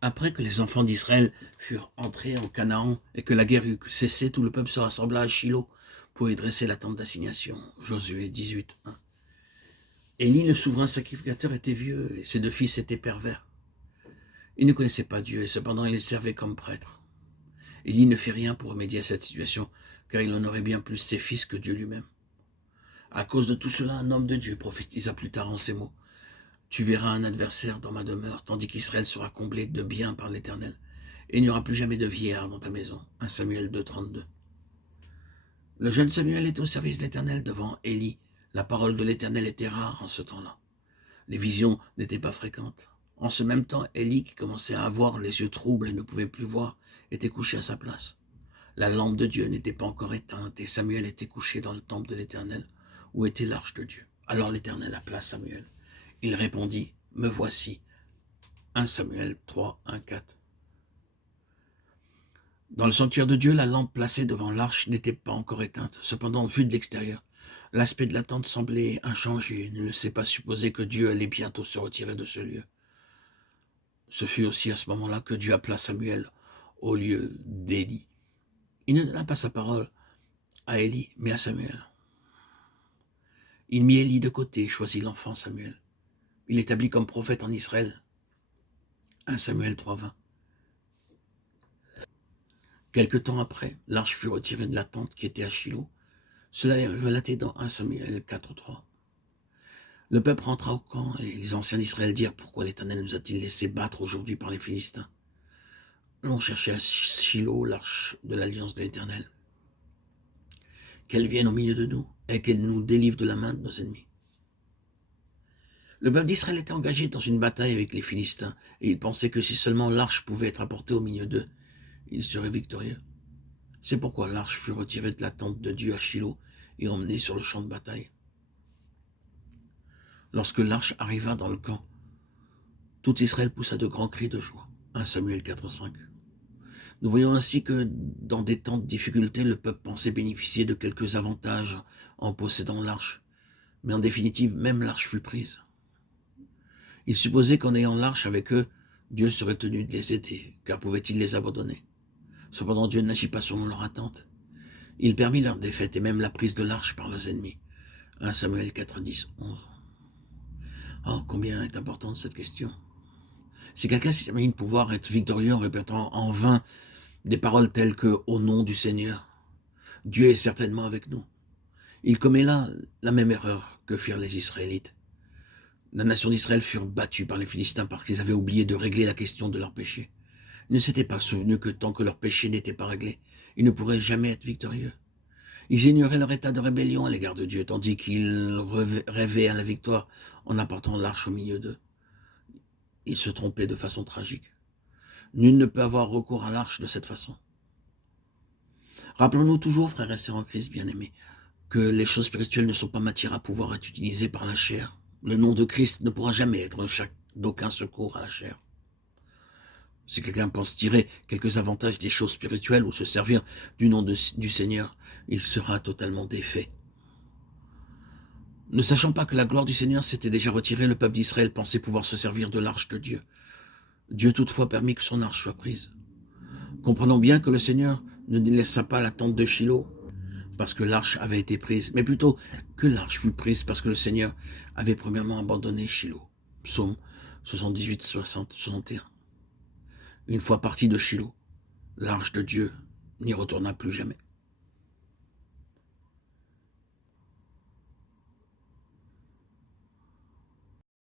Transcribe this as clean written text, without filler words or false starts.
Après que les enfants d'Israël furent entrés en Canaan et que la guerre eut cessé, tout le peuple se rassembla à Shilo pour y dresser la tente d'assignation. Josué 18, 1. Élie, le souverain sacrificateur, était vieux et ses deux fils étaient pervers. Ils ne connaissaient pas Dieu et cependant ils les servaient comme prêtres. Élie ne fit rien pour remédier à cette situation, car il honorait bien plus ses fils que Dieu lui-même. À cause de tout cela, un homme de Dieu prophétisa plus tard en ces mots. Tu verras un adversaire dans ma demeure, tandis qu'Israël sera comblé de bien par l'Éternel. Et il n'y aura plus jamais de vieillard dans ta maison. 1 Samuel 2, 32. Le jeune Samuel était au service de l'Éternel devant Élie. La parole de l'Éternel était rare en ce temps-là. Les visions n'étaient pas fréquentes. En ce même temps, Élie, qui commençait à avoir les yeux troubles et ne pouvait plus voir, était couché à sa place. La lampe de Dieu n'était pas encore éteinte et Samuel était couché dans le temple de l'Éternel, où était l'arche de Dieu. Alors l'Éternel appela Samuel. Il répondit, « Me voici. » 1 Samuel 3, 1, 4. Dans le sanctuaire de Dieu, la lampe placée devant l'arche n'était pas encore éteinte. Cependant, vue de l'extérieur, l'aspect de la tente semblait inchangé. Il ne laissait pas supposer que Dieu allait bientôt se retirer de ce lieu. Ce fut aussi à ce moment-là que Dieu appela Samuel au lieu d'Élie. Il ne donna pas sa parole à Élie, mais à Samuel. Il mit Élie de côté et choisit l'enfant Samuel. Il l'établit comme prophète en Israël. 1 Samuel 3, 20. Quelque temps après, l'arche fut retirée de la tente qui était à Shilo. Cela est relaté dans 1 Samuel 4, 3. Le peuple rentra au camp et les anciens d'Israël dirent « Pourquoi l'Éternel nous a-t-il laissé battre aujourd'hui par les Philistins ?» L'on cherchait à Shilo l'arche de l'alliance de l'Éternel. Qu'elle vienne au milieu de nous et qu'elle nous délivre de la main de nos ennemis. Le peuple d'Israël était engagé dans une bataille avec les Philistins et il pensait que si seulement l'arche pouvait être apportée au milieu d'eux, il serait victorieux. C'est pourquoi l'arche fut retirée de la tente de Dieu à Shilo et emmenée sur le champ de bataille. Lorsque l'arche arriva dans le camp, tout Israël poussa de grands cris de joie. 1 Samuel 4, 5. Nous voyons ainsi que dans des temps de difficulté, le peuple pensait bénéficier de quelques avantages en possédant l'arche. Mais en définitive, même l'arche fut prise. Ils supposaient qu'en ayant l'arche avec eux, Dieu serait tenu de les aider, car pouvait-il les abandonner? Cependant, Dieu n'agit pas selon leur attente. Il permit leur défaite et même la prise de l'arche par leurs ennemis. 1 Samuel 4, 10, 11. Oh, combien est importante cette question. Si quelqu'un s'imagine pouvoir être victorieux en répétant en vain des paroles telles que « Au nom du Seigneur », Dieu est certainement avec nous. Il commet là la même erreur que firent les Israélites. La nation d'Israël furent battus par les Philistins parce qu'ils avaient oublié de régler la question de leur péché. Ils ne s'étaient pas souvenus que tant que leur péché n'était pas réglé, ils ne pourraient jamais être victorieux. Ils ignoraient leur état de rébellion à l'égard de Dieu, tandis qu'ils rêvaient à la victoire en apportant l'arche au milieu d'eux. Ils se trompaient de façon tragique. Nul ne peut avoir recours à l'arche de cette façon. Rappelons-nous toujours, frères et sœurs en Christ bien-aimés, que les choses spirituelles ne sont pas matière à pouvoir être utilisées par la chair. Le nom de Christ ne pourra jamais être d'aucun secours à la chair. Si quelqu'un pense tirer quelques avantages des choses spirituelles ou se servir du nom du Seigneur, il sera totalement défait. Ne sachant pas que la gloire du Seigneur s'était déjà retirée, le peuple d'Israël pensait pouvoir se servir de l'arche de Dieu. Dieu toutefois permit que son arche soit prise. Comprenons bien que le Seigneur ne laissa pas la tente de Shilo parce que l'arche avait été prise, mais plutôt que l'arche fut prise parce que le Seigneur avait premièrement abandonné Shilo. Psaume 78, 60, 61. Une fois parti de Shilo, l'arche de Dieu n'y retourna plus jamais.